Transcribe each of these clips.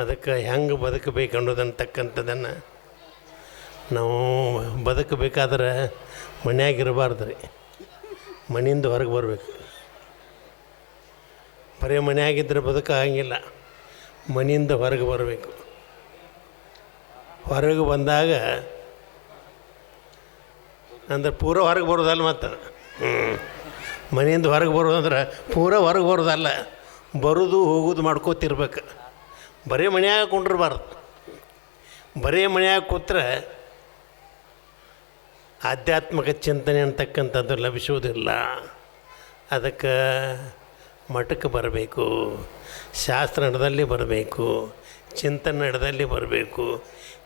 ಅದಕ್ಕೆ ಹೆಂಗೆ ಬದುಕಬೇಕು ಅನ್ನೋದನ್ನತಕ್ಕಂಥದ್ದನ್ನು ನಾವು ಬದುಕಬೇಕಾದ್ರೆ ಮನ್ಯಾಗಿರಬಾರ್ದು ರೀ, ಮನೆಯಿಂದ ಹೊರಗೆ ಬರಬೇಕು. ಬರೀ ಮನೆಯಾಗಿದ್ದರೆ ಬದುಕಾಗಿಲ್ಲ, ಮನೆಯಿಂದ ಹೊರಗೆ ಬರಬೇಕು. ಹೊರಗೆ ಬಂದಾಗ ಅಂದ್ರೆ ಪೂರ ಹೊರಗೆ ಬರೋದಲ್ಲ, ಮತ್ತು ಮನೆಯಿಂದ ಹೊರಗೆ ಬರೋದಂದ್ರೆ ಪೂರ ಹೊರಗೆ ಬರೋದಲ್ಲ, ಬರೋದು ಹೋಗೋದು ಮಾಡ್ಕೋತಿರ್ಬೇಕು. ಬರೀ ಮನ್ಯಾಗ ಕುಂಡಿರ್ಬಾರ್ದು. ಬರೀ ಮನ್ಯಾಗ ಕೂತ್ರೆ ಆಧ್ಯಾತ್ಮಿಕ ಚಿಂತನೆ ಅಂತಕ್ಕಂಥದ್ದು ಲಭಿಸುವುದಿಲ್ಲ. ಅದಕ್ಕೆ ಮಠಕ್ಕೆ ಬರಬೇಕು, ಶಾಸ್ತ್ರ ನಡೆದಲ್ಲಿ ಬರಬೇಕು, ಚಿಂತನೆ ನಡೆದಲ್ಲಿ ಬರಬೇಕು.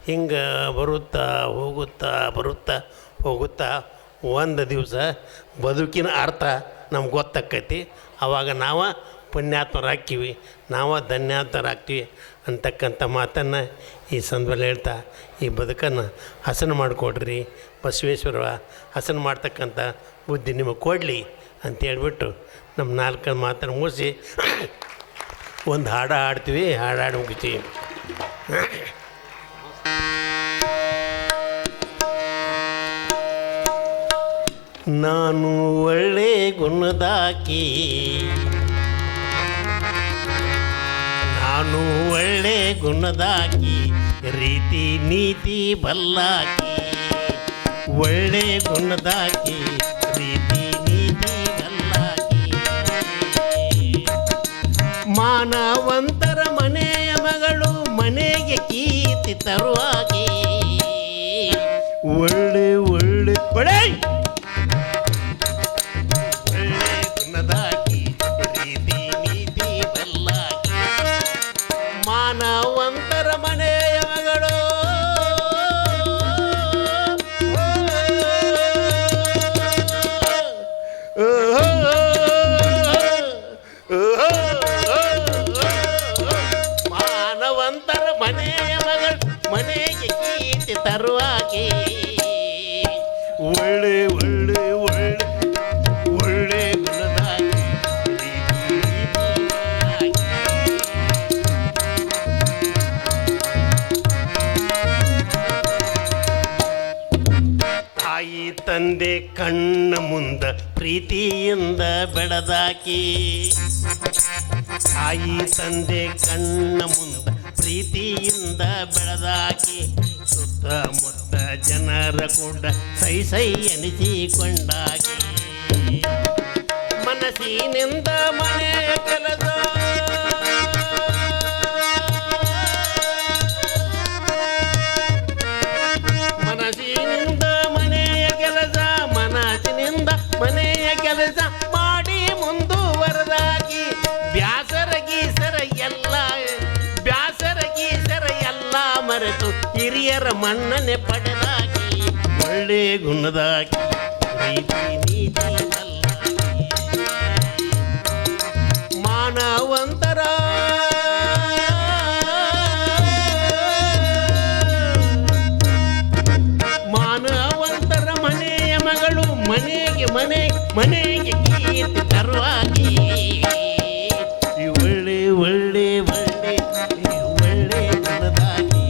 ಹಿಂಗೆ ಬರುತ್ತಾ ಹೋಗುತ್ತಾ ಒಂದು ದಿವಸ ಬದುಕಿನ ಅರ್ಥ ನಮ್ಗೆ ಗೊತ್ತಾಕೈತಿ. ಆವಾಗ ನಾವು ಪುಣ್ಯಾತ್ಮರಾಗ್ತೀವಿ, ನಾವು ಧನ್ಯಾತ್ಮರಾಗ್ತೀವಿ ಅಂತಕ್ಕಂಥ ಮಾತನ್ನು ಈ ಸಂದರ್ಭದಲ್ಲಿ ಹೇಳ್ತಾ, ಈ ಬದುಕನ್ನು ಹಸನು ಮಾಡಿಕೊಡ್ರಿ ಬಸವೇಶ್ವರ, ಹಸನು ಮಾಡ್ತಕ್ಕಂಥ ಬುದ್ಧಿ ನಿಮಗೆ ಕೊಡಲಿ ಅಂತ ಹೇಳ್ಬಿಟ್ಟು ನಮ್ಮ ನಾಲ್ಕು ಮಾತನ್ನು ಮುಗಿಸಿ ಒಂದು ಹಾಡು ಹಾಡ್ತೀವಿ. ಹಾಡು ಮುಗಿತೀವಿ. ನಾನು ಒಳ್ಳೆ ಗುಣದಾಕಿ, ನಾನು ಒಳ್ಳೆ ಗುಣದಾಕಿ, ರೀತಿ ನೀತಿ ಬಲ್ಲಾಕಿ. ಒಳ್ಳೆ ಗುಣದಾಕಿ, ರೀತಿ ನೀತಿ ಬಲ್ಲಾಕಿ. ಮಾನವಂತರ ಮನೆಯ ಮಗಳು, ಮನೆಗೆ ಕೀರ್ತಿ ತರುವಾಗಿ. ಒಳ್ಳೆ ಒಳ್ಳೆ ಒಳ್ಳೆ ಮಾನವಂತರ ಮನೆಯ ಮಗಳು, ಮಾನವಂತರ ಮನೆಯ ಮಗಳು, ಮನೆಗೆ ಕೀರ್ತಿ ತರುವಾಗಿ. ಒಳ್ಳೆ ಒಳ್ಳೆ ಒಳ್ಳೆ ಒಳ್ಳೆ ಗುಣದಾಗಿ, ತಾಯಿ ತಂದೆ ಕಣ್ಣ ಮುಂದ ಪ್ರೀತಿಯಿಂದ ಬೆಳೆದಾಕಿ. ತಾಯಿ ತಂದೆ ಕಣ್ಣ ಮುಂದ ಪ್ರೀತಿಯಿಂದ ಬೆಳೆದಾಕಿ. ಸುತ್ತಮುತ್ತ ಜನರ ಕೂಡ ಸೈ ಸೈ ಎನಿಸಿಕೊಂಡಾಗಿ. ಮನಸ್ಸಿನಿಂದ ಮನೆ ಕೆಲಸ, ಮನಸ್ಸಿನಿಂದ ಮನೆಯ ಕೆಲಸ, ಮನಸ್ಸಿನಿಂದ ಮನೆಯ ಕೆಲಸ ಮಾಡಿ ಮುಂದುವರೆದಾಗಿ. ಬ್ಯಾಸರ ಗೀಸರ ಎಲ್ಲ ಮರೆತು ಹಿರಿಯರ ಮನ್ನಣೆ ಪಡೆದಾಗಿ. ಒಳ್ಳೆ ಗುಣದಾಗಿ, ರೀತಿ ನೀತಿ ಬಲ್ಲಾಗಿ. ಮಾನವಂತರ ಮನೆಯ ಮಗಳು, ಮನೆಗೆ ಕೀರ್ತಿ ತರುವಾಗಿ. ಒಳ್ಳೆ ಒಳ್ಳೆ ಒಳ್ಳೆ ಒಳ್ಳೆ ಗುಣದಾಗಿ,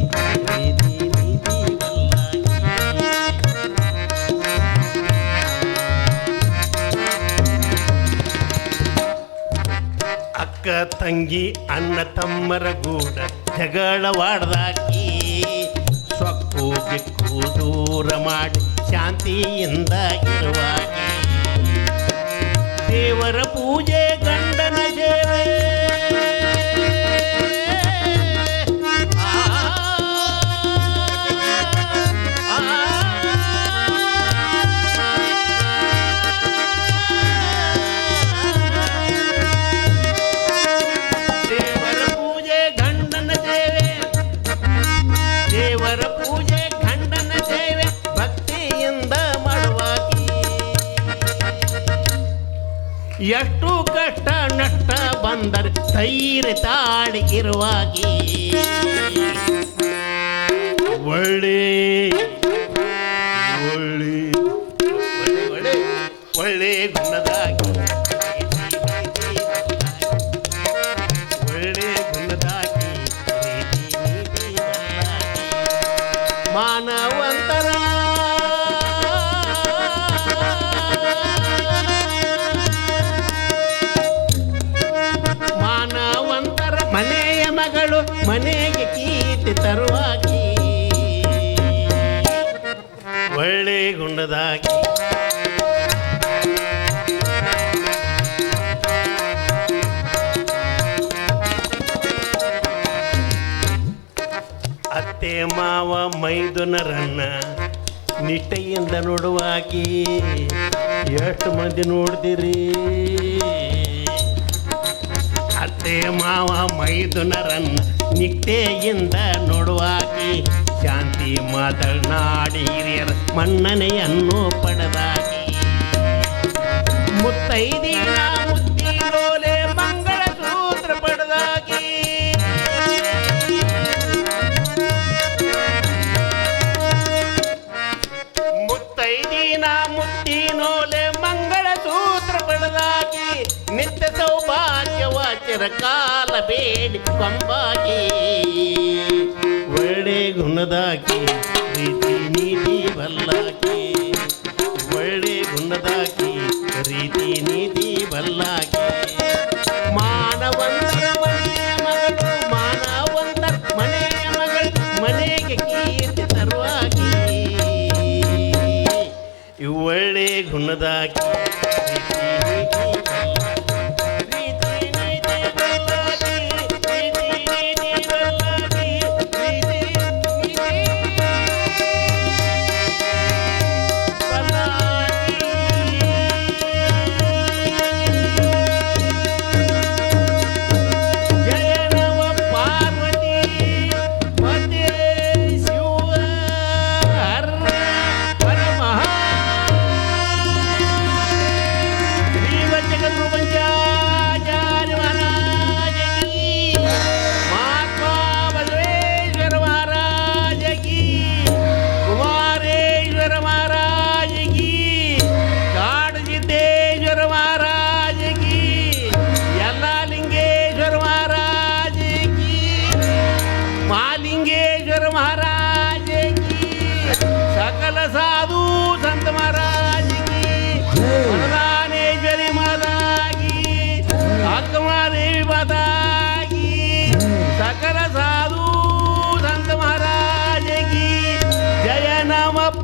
ನೀತಿ ನೀತಿ ಬಲ್ಲಾಗಿ. ಅಕ್ಕ ತಂಗಿ ಅಣ್ಣ ತಮ್ಮರ ಗೂಡ ಜಗಳವಾಡ್ದಾಕಿ. ಸೊಕ್ಕು ಬೆಕ್ಕು ದೂರ ಮಾಡಿ ಶಾಂತಿಯಿಂದ ಇರುವಾಗಿ. ದೇವರ ಪೂಜೆ ಗಂಡನ ಸೇವೆ, ದೇವರ ಪೂಜೆ ಗಂಡನ ಸೇವೆ, ದೇವರ ಪೂಜೆ ಗಂಡನ ಸೇವೆ ಭಕ್ತಿಯಿಂದ ಮಾಡುವಾಗಿ. ಎಷ್ಟು ಕಷ್ಟ ನಷ್ಟ ಬಂದರೆ ಧೈರ್ಯ ತಾಳಿ ಇರುವಾಗಿ. ಒಳ್ಳೆ ಒಳ್ಳೆ ಒಳ್ಳೆ ಒಳ್ಳೆ ಗುಣದಾಗಿ, ಒಳ್ಳೆ ಗುಣದಾಗಿ, ಮಗಳು ಮನೆಗೆ ಕೀರ್ತಿ ತರುವಾಗಿ ಒಳ್ಳೆ ಗುಂಡದಾಗಿ ಅತ್ತೆ ಮಾವ ಮೈದುನರನ್ನ ನಿಷ್ಠೆಯಿಂದ ನೋಡುವಾಗಿ ಎಷ್ಟು ಮಂದಿ ನೋಡ್ದಿರಿ ಅತ್ತೆ ಮಾವ ಮೈದುನರನ್ನ ನಿಷ್ಠೆಯಿಂದ ನೋಡುವಾಗಿ ಶಾಂತಿ ಮಾತನಾಡಿ ಹಿರಿಯರ ಮನ್ನಣೆಯನ್ನು ಪಡೆದಾಗಿ ಮುತ್ತೈದಿನ ಮುತ್ತಿರೋಲೆ ಮಂಗಳ ಸೂತ್ರ ಪಡೆದಾಗಿ ಮುತ್ತೈದಿನ ಮುತ್ತಿನೋಲೆ ಮಂಗಳ ಸೂತ್ರ ಪಡೆದಾಗಿ ನಿತ್ಯ ಸೌಭಾಗ್ಯವ ಚಿರಕಾಲ ಬೇಡಿ ಕೊಂಬಾಗಿ ಒಳ್ಳೆ ಗುಣದಾಗಿ ರೀತಿ ನೀತಿ ಬಲ್ಲಾಗಿ ಒಳ್ಳೆ ಗುಣದಾಗಿ ರೀತಿ ನೀತಿ ಬಲ್ಲಾಗಿ ಮಾನವಂತರ ಮನೆಯ ಮಗಳು ಮಾನವಂತರ ಮನೆಯ ಮಗಳು ಮನೆಗೆ ಕೀರ್ತಿ ತರುವಾಗಿ ಒಳ್ಳೆ ಗುಣದಾಗಿ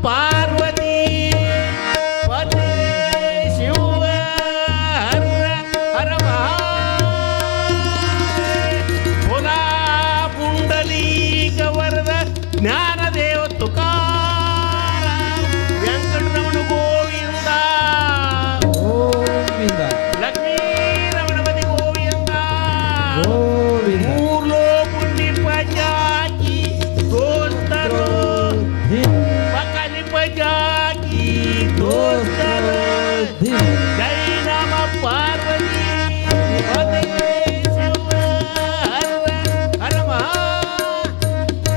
ಪಾರ್ವತಿ ಪತಿ ಶಿವ ಹರ ಹರ ಪುನಾ ಪುಂಡಲೀಕ ವರದ ಜ್ಞಾನದೇವ ತುಕಾರ ವೆಂಕಟರಮಣ ಗೋವಿಂದ ಗೋವಿಂದ ಲಕ್ಷ್ಮೀ ರಮಣಪತಿ ಗೋವಿಂದ ಮೂರ್ಲೋ ಪುಂಡಿ ಪಂಚಾಕಿ ದೋಸ್ತರು ಜಾಗಿ ದೋಸ್ತರು ಜೈ ನಮ ಪಾರ್ವತಿ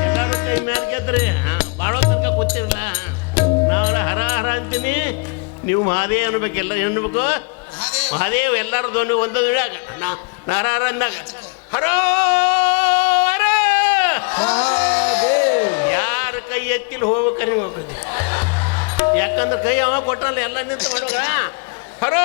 ಎಲ್ಲರೂ ಕೈ ಮ್ಯಾಲ ಗೆದ್ರಿ ಬಾಳೋ ತನಕ ಕೂತಿರಲ್ಲ ನಾವೆಲ್ಲ ಹರ ಹರ ಅಂತೀನಿ ನೀವು ಮಹಾದೇವ್ ಅನ್ಬೇಕು ಎಲ್ಲ ಅನ್ಬೇಕು ಮಹಾದೇವ್ ಎಲ್ಲರ ಧ್ವನಿ ಒಂದೊಂದು ಇಡಾಗ ಹರ ಹರ ಅಂದಾಗ ಹರೋ ಹರ ಯಾರ ಕೈ ಎತ್ತಿಲ್ ಹೋಗ್ಬೇಕಾರೆ ನೀವು ಹೋಗ್ಬೇಕು ಯಾಕಂದ್ರೆ ಕೈ ಅವ ಕೊಟ್ಟಲ್ಲ ಎಲ್ಲ ನಿಂತು ಮಾಡುವಾಗ ಹರೋ